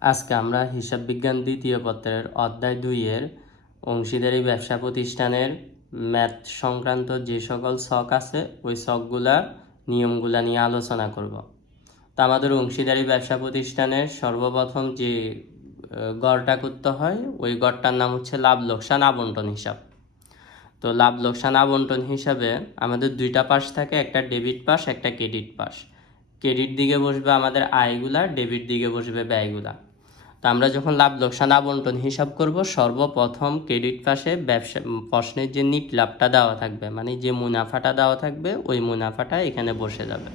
আজকে আমরা হিসাব বিজ্ঞান দ্বিতীয় পত্রের অধ্যায় দুইয়ের অংশীদারি ব্যবসা প্রতিষ্ঠানের ম্যাথ সংক্রান্ত যে সকল শখ আছে, ওই শখগুলা, নিয়মগুলা নিয়ে আলোচনা করব। তো আমাদের অংশীদারি ব্যবসা প্রতিষ্ঠানের সর্বপ্রথম যে গড়টা করতে হয়, ওই গড়টার নাম হচ্ছে লাভ লোকসান আবন্টন হিসাব। তো লাভ লোকসান আবন্টন হিসাবে আমাদের দুইটা পাশ থাকে, একটা ডেবিট পাশ, একটা ক্রেডিট পাশ। ক্রেডিট দিকে বসবে আমাদের আয়গুলা, ডেবিট দিকে বসবে ব্যয়গুলা। তো আমরা যখন লাভ লোকসান আবন্টন হিসাব করব, সর্বপ্রথম ক্রেডিট পাশে ব্যবসা প্রশ্নের যে নিট লাভটা দেওয়া থাকবে মানে যে মুনাফাটা দেওয়া থাকবে, ওই মুনাফাটা এখানে বসে যাবে।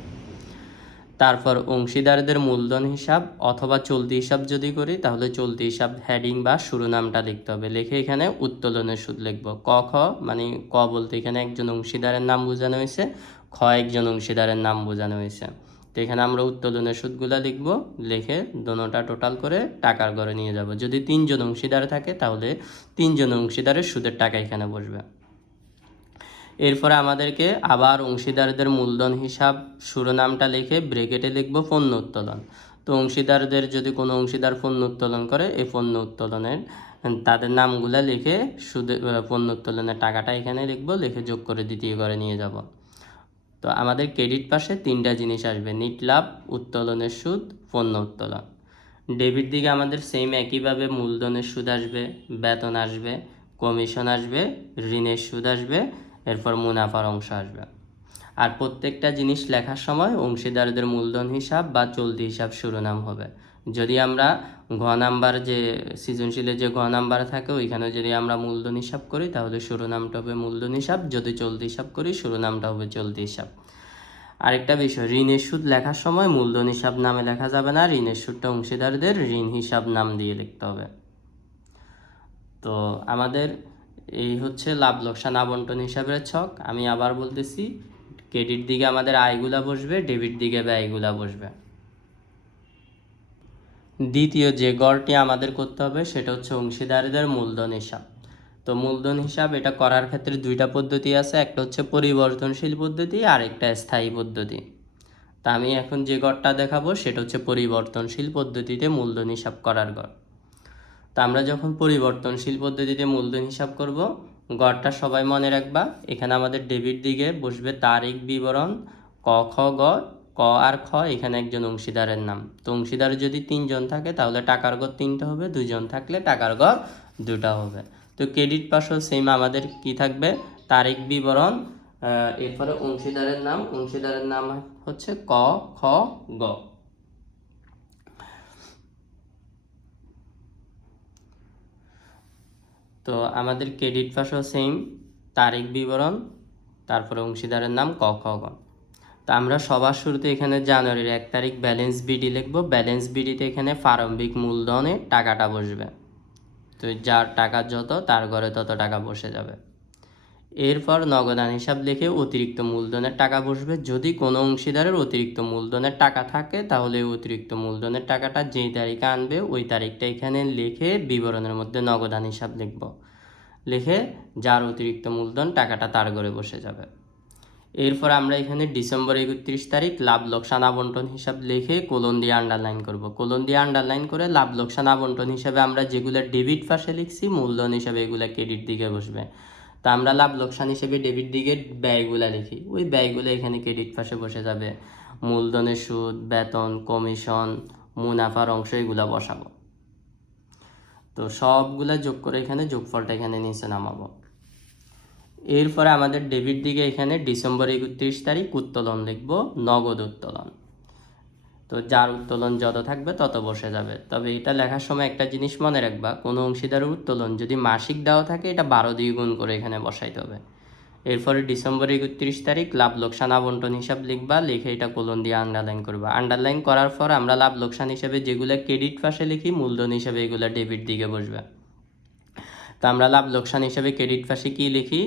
তারপর অংশীদারদের মূলধন হিসাব অথবা চলতি হিসাব যদি করি, তাহলে চলতি হিসাব হেডিং বা শিরোনামটা লিখতে হবে। লিখে এখানে উত্তোলনের সুদ লিখব। ক, খ মানে ক বলতে এখানে একজন অংশীদারের নাম বোঝানো হয়েছে, খ একজন অংশীদারের নাম বোঝানো হয়েছে। তো এখানে আমরা উত্তোলনের সুদগুলো লিখব লিখে দোনোটা টোটাল করে টাকার ঘরে নিয়ে যাব। যদি তিনজন অংশীদার থাকে, তাহলে তিনজন অংশীদারের সুদের টাকা এখানে বসবে। এরপরে আমাদেরকে আবার অংশীদারদের মূলধন হিসাব শিরোনামটা লিখে ব্রেকেটে লিখব পণ্য উত্তোলন। তো অংশীদারদের যদি কোনো অংশীদার পণ্য উত্তোলন করে, এই পণ্য উত্তোলনের তাদের নামগুলো লিখে সুদে, পণ্য উত্তোলনের টাকাটা এখানে লিখব, লিখে যোগ করে দ্বিতীয় ঘরে নিয়ে যাব। তো আমাদের ক্রেডিট পাশে তিনটা জিনিস আসবে, নিট লাভ, উত্তোলনের সুদ, পণ্য উত্তোলন। ডেবিট দিকে আমাদের সেম একইভাবে মূলধনের সুদ আসবে, বেতন আসবে কমিশন আসবে, ঋণের সুদ আসবে, এরপর মুনাফার অংশ আসবে। আর প্রত্যেকটা জিনিস লেখার সময় অংশীদারদের মূলধন হিসাব বা চলতি হিসাব শিরোনাম হবে। যদি আমরা ঘ নাম্বার যে সৃজনশীলের যে ঘ নাম্বার থাকে, ওইখানে যদি আমরা মূলধন হিসাব করি, তাহলে শিরোনামটা হবে মূলধন হিসাব। যদি চলতি হিসাব করি শিরোনামটা হবে চলতি হিসাব। আরেকটা বিষয়, ঋণের সুদ লেখার সময় মূলধন হিসাব নামে লেখা যাবে না। ঋণের সুদটা অংশীদারদের ঋণ হিসাব নাম দিয়ে লিখতে হবে। তো আমাদের এই হচ্ছে লাভ লোকসান আবন্টন হিসাবের ছক। আমি আবার বলতেছি, ক্রেডিট দিকে আমাদের আয়গুলা বসবে, ডেবিট দিকে ব্যয়গুলা বসবে। দ্বিতীয় যে গড়টি আমাদের করতে হবে সেটা হচ্ছে অংশীদারদের মূলধন হিসাব। তো মূলধন হিসাব এটা করার ক্ষেত্রে দুইটা পদ্ধতি আছে, একটা হচ্ছে পরিবর্তনশীল পদ্ধতি আর একটা স্থায়ী পদ্ধতি। তা আমি এখন যে গড়টা দেখাবো সেটা হচ্ছে পরিবর্তনশীল পদ্ধতিতে মূলধন হিসাব করার গড়। তা আমরা যখন পরিবর্তনশীল পদ্ধতিতে মূলধন হিসাব করব, গড়টা সবাই মনে রাখবা, এখানে আমাদের ডেবিট দিকে বসবে তারিখ বিবরণ, ক, খ, গ আর খ এখানে একজন অংশীদারের নাম। তো অংশীদার যদি তিনজন থাকে, তাহলে টাকার গড় তিনটা হবে দুজন থাকলে টাকার গড় দুটা হবে। তো ক্রেডিট পাশও সেম আমাদের কি থাকবে? তারিখ বিবরণ এরপরে অংশীদারের নাম। অংশীদারের নাম হচ্ছে ক, খ, গ। তো আমাদের ক্রেডিট পাশও সেম তারিখ বিবরণ, তারপরে অংশীদারের নাম ক, খ, গ। তা আমরা সবার শুরুতে এখানে জানুয়ারির এক তারিখ ব্যালেন্স বিডি লিখব। ব্যালেন্স বিডিতে এখানে প্রারম্ভিক মূলধনে টাকাটা বসবে। তো যার টাকা যত, তার ঘরে তত টাকা বসে যাবে। এরপর নগদান হিসাব লিখে অতিরিক্ত মূলধনের টাকা বসবে। যদি কোনো অংশীদারের অতিরিক্ত মূলধনের টাকা থাকে, তাহলে অতিরিক্ত মূলধনের টাকাটা যেই তারিখে আনবে, ওই তারিখটা এখানে লিখে বিবরণের মধ্যে নগদান হিসাব লিখব। লিখে যার অতিরিক্ত মূলধন, টাকাটা তার ঘরে বসে যাবে। এরপর আমরা এখানে ডিসেম্বর একত্রিশ তারিখ লাভ লোকসান আবন্টন হিসাব লিখে কোলন দিয়ে আন্ডারলাইন করব। কোলন দিয়ে আন্ডারলাইন করে লাভ লোকসান আবন্টন হিসাবে আমরা যেগুলো ডেবিট পাশে লিখছি, মূলধন হিসাবে এগুলো ক্রেডিট দিকে বসবে। তা আমরা লাভ লোকসান হিসেবে ডেবিট দিকে ব্যয়গুলা লিখি। ওই ব্যয়গুলো এখানে ক্রেডিট পাশে বসে যাবে। মূলধনের সুদ, বেতন কমিশন মুনাফার অংশ এগুলা বসাবো। তো সবগুলা যোগ করে এখানে যোগফলটা এখানে নিচে নামাবো। এরপরে আমাদের ডেবিট দিকে এখানে ডিসেম্বর একত্রিশ তারিখ উত্তোলন লিখব নগদ উত্তোলন। তো যার উত্তোলন যত থাকবে তত বসে যাবে। তবে এটা লেখার সময় একটা জিনিস মনে রাখবা, কোনো অংশীদারের উত্তোলন যদি মাসিক দেওয়া থাকে, এটা বারো দিয়ে গুণ করে এখানে বসাইতে হবে। এরপরে ডিসেম্বর একত্রিশ তারিখ লাভ লোকসান আবন্টন হিসাব লিখবা, লিখে এটা কোলন দিয়ে আন্ডারলাইন করবা। আন্ডারলাইন করার পর আমরা লাভ লোকসান হিসাবে যেগুলো ক্রেডিট পাশে লিখি, মূলধন হিসাবে এগুলো ডেবিট দিকে বসবে। তো আমরা লাভ লোকসান হিসাবে ক্রেডিট পাশে কি লিখি?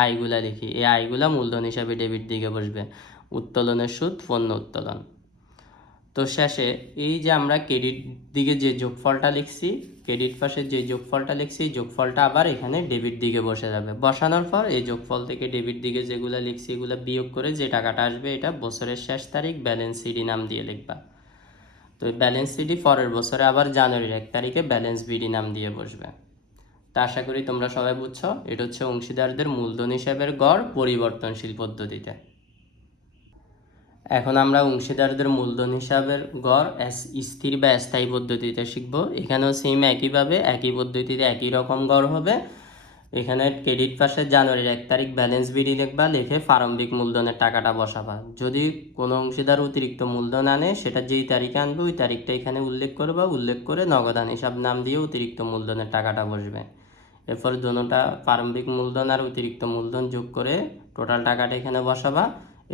আয়গুলা লিখি। এই আয়গুলা মূলধন হিসাবে ডেবিট দিকে বসবে। উত্তোলনের সুদ, পণ্য উত্তোলন। তো শেষে এই যে আমরা ক্রেডিট দিকে যে যোগফলটা লিখছি ক্রেডিট পাশে যে যোগফলটা লিখছি যোগফলটা আবার এখানে ডেবিট দিকে বসে যাবে। বসানোর পর এই যোগফল থেকে ডেবিট দিকে যেগুলো লিখছি, এগুলো বিয়োগ করে যে টাকাটা আসবে, এটা বছরের শেষ তারিখ ব্যালেন্স সিডি নাম দিয়ে লিখবা। তো ব্যালেন্স সিডি পরের বছরে আবার জানুয়ারির এক তারিখে ব্যালেন্স বিডি নাম দিয়ে বসবে। তা আশা করি তোমরা সবাই বুঝছ। এটা হচ্ছে অংশীদারদের মূলধন হিসাবের গড় পরিবর্তনশীল পদ্ধতিতে। এখন আমরা অংশীদারদের মূলধন হিসাবের গড় স্থির বা স্থায়ী পদ্ধতিতে শিখব। এখানেও সেম একইভাবে একই পদ্ধতিতে একই রকম গড় হবে। এখানে ক্রেডিট পাশে জানুয়ারির এক তারিখ ব্যালেন্স বিডি লিখবা, লিখে প্রারম্ভিক মূলধনের টাকাটা বসাবা। যদি কোনো অংশীদার অতিরিক্ত মূলধন আনে, সেটা যেই তারিখে আনবে, ওই তারিখটা এখানে উল্লেখ করবা, উল্লেখ করে নগদান হিসাব নাম দিয়ে অতিরিক্ত মূলধনের টাকাটা বসবে। এরপর দোনোটা প্রারম্ভিক মূলধন আর অতিরিক্ত মূলধন যোগ করে টোটাল টাকাটা এখানে বসাবা।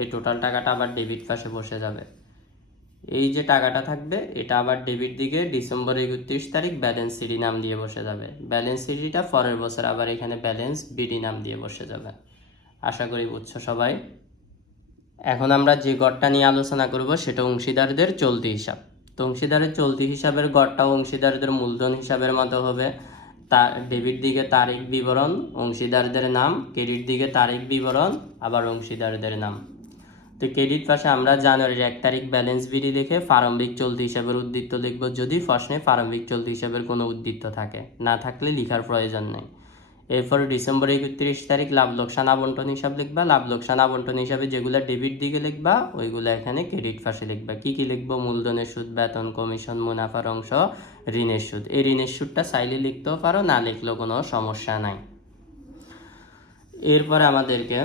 এই টোটাল টাকাটা আবার ডেবিট পাশে বসে যাবে। এই যে টাকাটা থাকবে, এটা আবার ডেবিট দিকে ডিসেম্বর একত্রিশ তারিখ ব্যালেন্স সিডি নাম দিয়ে বসে যাবে। ব্যালেন্স সিডিটা পরের বছর আবার এখানে ব্যালেন্স বিডি নাম দিয়ে বসে যাবে। আশা করি বুঝছ সবাই? এখন আমরা যে গড়টা নিয়ে আলোচনা করব, সেটা অংশীদারদের চলতি হিসাব। তো অংশীদারের চলতি হিসাবের গড়টা অংশীদারদের মূলধন হিসাবের মতো হবে। ডেবিট দিকে তারিখ বিবরণ, অংশীদারদের নাম, ক্রেডিট দিকে তারিখ বিবরণ, আবার অংশীদারদের নাম। তো ক্রেডিট পাশে আমরা জানুয়ারির এক তারিখ ব্যালেন্স বিডি দেখে প্রারম্ভিক চলতি হিসাবের উদ্বৃত্ত লিখব যদি প্রশ্নে প্রারম্ভিক চলতি হিসাবের কোনো উদ্বৃত্ত থাকে, না থাকলে লিখার প্রয়োজন নেই। এরপর ডিসেম্বর একত্রিশ তারিখ লাভ লোকসান আবন্টন হিসাব লিখবা। লাভ লোকসান আবন্টন হিসাবে যেগুলো ডেবিট দিকে লিখবা, ওইগুলো এখানে ক্রেডিট পাশে লিখবা। কি কি লিখব? মূলধনের সুদ, বেতন কমিশন মুনাফার অংশ, ঋণের সুদ। এই ঋণের সুদটা চাইলে লিখতেও পারো, না লিখলেও কোনো সমস্যা নাই। এরপর আমাদেরকে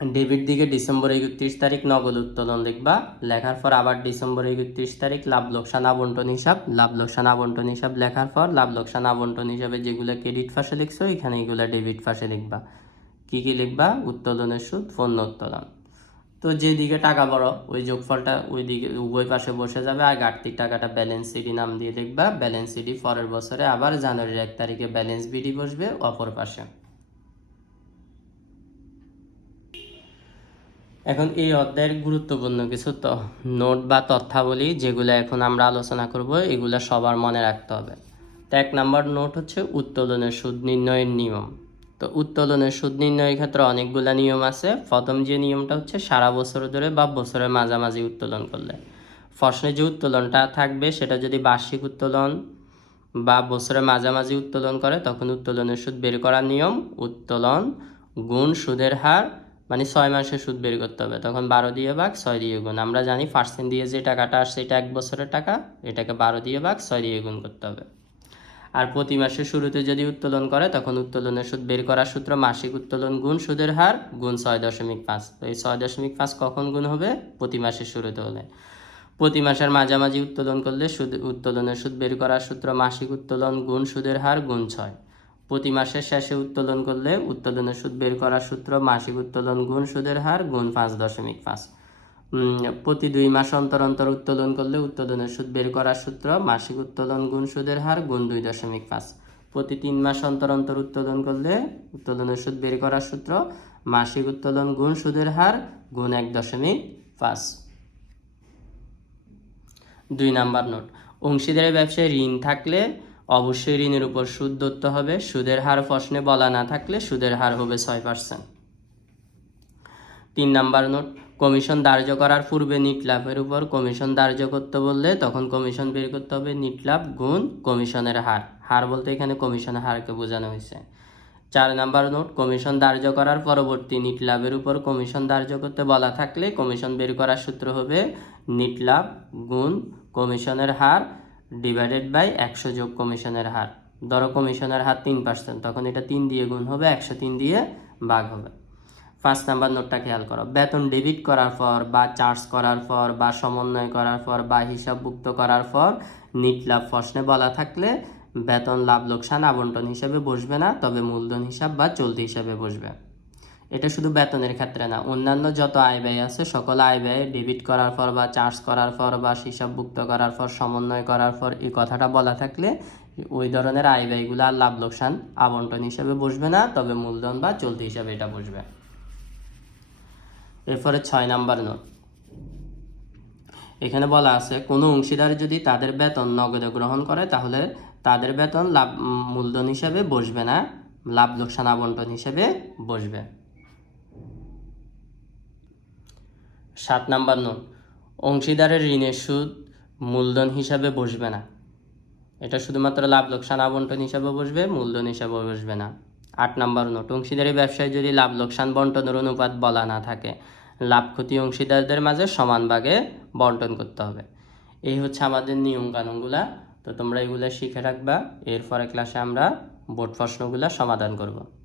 ডেবিট দিকে ডিসেম্বর একত্রিশ তারিখ নগদ উত্তোলন লিখবা লেখার পর আবার ডিসেম্বর একত্রিশ তারিখ, লাভ লোকসান আবন্টন হিসাব। লাভ লোকসান আবন্টন হিসাব লেখার পর লাভ লোকসান আবন্টন হিসাবে যেগুলো ক্রেডিট ফাঁসে লিখছো, এখানে এগুলো ডেবিট ফাঁসে লিখবা। কি কি লিখবা? উত্তোলনের সুদ, পণ্য উত্তোলন। তো যেদিকে টাকা বড়, ওই যোগফলটা ওই দিকে উভয় পাশে বসে যাবে। আর ঘাটতির টাকাটা ব্যালেন্স সিডি নাম দিয়ে লিখবা। ব্যালেন্স সিডি পরের বছরে আবার জানুয়ারির এক তারিখে ব্যালেন্স বিডি বসবে অপর পাশে। এখন এই অধ্যায়ের গুরুত্বপূর্ণ কিছু তো নোট বা তথ্যাবলী যেগুলো এখন আমরা আলোচনা করব, এগুলো সবার মনে রাখতে হবে। তো এক নাম্বার নোট হচ্ছে উত্তোলনের সুদ নির্ণয়ের নিয়ম। তো উত্তোলনের সুদ নির্ণয়ের ক্ষেত্রে অনেকগুলো নিয়ম আছে। প্রথম যে নিয়মটা হচ্ছে সারা বছর ধরে বা বছরের মাঝামাঝি উত্তোলন করলে। প্রশ্নে যে উত্তোলনটা থাকবে, সেটা যদি বার্ষিক উত্তোলন বা বছরের মাঝামাঝি উত্তোলন করে, তখন উত্তোলনের সুদ বের করার নিয়ম, উত্তোলন গুণ সুদের হার মানে ছয় মাসে সুদ বের করতে হবে। তখন বারো দিয়ে ভাগ, ছয় দিয়ে গুণ। আমরা জানি পার্সেন্ট দিয়ে যে টাকাটা আসছে, এটা এক বছরের টাকা, এটাকে বারো দিয়ে ভাগ, ছয় দিয়ে গুণ করতে হবে। আর প্রতি মাসের শুরুতে যদি উত্তোলন করে, তখন উত্তোলনের সুদ বের করার সূত্র মাসিক উত্তোলন গুণ সুদের হার গুণ ছয় দশমিক পাঁচ। তো এই ছয় দশমিক পাঁচ কখন গুণ হবে? প্রতি মাসের শুরুতে হলে। প্রতি মাসের মাঝামাঝি উত্তোলন করলে সুদ উত্তোলনের সুদ বের করার সূত্র মাসিক উত্তোলন গুণ সুদের হার গুণ ছয়। প্রতি মাসের শেষে উত্তোলন করলে উত্তোলনের সুদ বের করার সূত্র মাসিক উত্তোলন গুণ সুদের হার গুণ পাঁচ দশমিক পাঁচ। প্রতি দুই মাস অন্তর অন্তর উত্তোলন করলে উত্তোলনের সুদ বের করার সূত্র মাসিক উত্তোলন গুণ সুদের হার গুণ দুই দশমিক পাঁচ। প্রতি তিন মাস অন্তর অন্তর উত্তোলন করলে উত্তোলনের সুদ বের করার সূত্র মাসিক উত্তোলন গুণ সুদের হার গুণ এক দশমিক পাঁচ। দুই নাম্বার নোট। অংশীদারের ব্যবসায় ঋণ থাকলে অবশ্যই ঋণের উপর সুদ ধরতে হবে। সুদের হার প্রশ্নে বলা না থাকলে সুদের হার হবে ছয় পার্সেন্ট তিন নাম্বার নোট, কমিশন ধার্য করার পূর্বে নিট লাভের উপর কমিশন ধার্য করতে বললে তখন কমিশন বের করতে হবে নিট লাভ গুণ কমিশনের হার। হার বলতে এখানে কমিশনের হারকে বোঝানো হয়েছে। চার নাম্বার নোট, কমিশন ধার্য করার পরবর্তী নিট লাভের উপর কমিশন ধার্য করতে বলা থাকলে কমিশন বের করার সূত্র হবে নিট লাভ গুণ কমিশনের হার। ডিভাইডেড বাই একশো যোগ কমিশনের হার। ধরো কমিশনের হার তিন পার্সেন্ট তখন এটা তিন দিয়ে গুণ হবে, একশো তিন দিয়ে ভাগ হবে। ফার্স্ট নাম্বার নোটটা খেয়াল করো। বেতন ডেবিট করার পর বা চার্জ করার পর বা সমন্বয় করার পর বা হিসাবভুক্ত করার পর নিট লাভ, প্রশ্নে বলা থাকলে বেতন, লাভ, লোকসান, আবন্টন হিসাবে বসবে না, তবে মূলধন হিসাব বা চলতি হিসাবে বসবে। এটা শুধু বেতনের ক্ষেত্রে না, অন্যান্য যত আয় ব্যয় আছে, সকল আয় ব্যয় ডেবিট করার পর বা চার্জ করার পর বা হিসাবভুক্ত করার পর, সমন্বয় করার পর এই কথাটা বলা থাকলে ওই ধরনের আয় ব্যয়গুলো আর লাভ লোকসান আবন্টন হিসাবে বসবে না, তবে মূলধন বা চলতি হিসাবে এটা বসবে। এরপরে ছয় নাম্বার নোট। এখানে বলা আছে, কোনো অংশীদার যদি তাদের বেতন নগদে গ্রহণ করে, তাহলে তাদের বেতন লাভ মূলধন হিসাবে বসবে না, লাভ লোকসান আবন্টন হিসেবে বসবে। সাত নাম্বার নোট। অংশীদারের ঋণের সুদ মূলধন হিসাবে বসবে না। এটা শুধুমাত্র লাভ লোকসান আবন্টন হিসাবে বসবে, মূলধন হিসাবে বসবে না। আট নম্বর নোট। অংশীদারি ব্যবসায় যদি লাভ লোকসান বন্টনের অনুপাত বলা না থাকে, লাভ ক্ষতি অংশীদারদের মাঝে সমান ভাগে বন্টন করতে হবে। এই হচ্ছে আমাদের নিয়ম কানুনগুলা তো তোমরা এগুলো শিখে রাখবা। এরপরে ক্লাসে আমরা বোর্ড প্রশ্নগুলো সমাধান করব।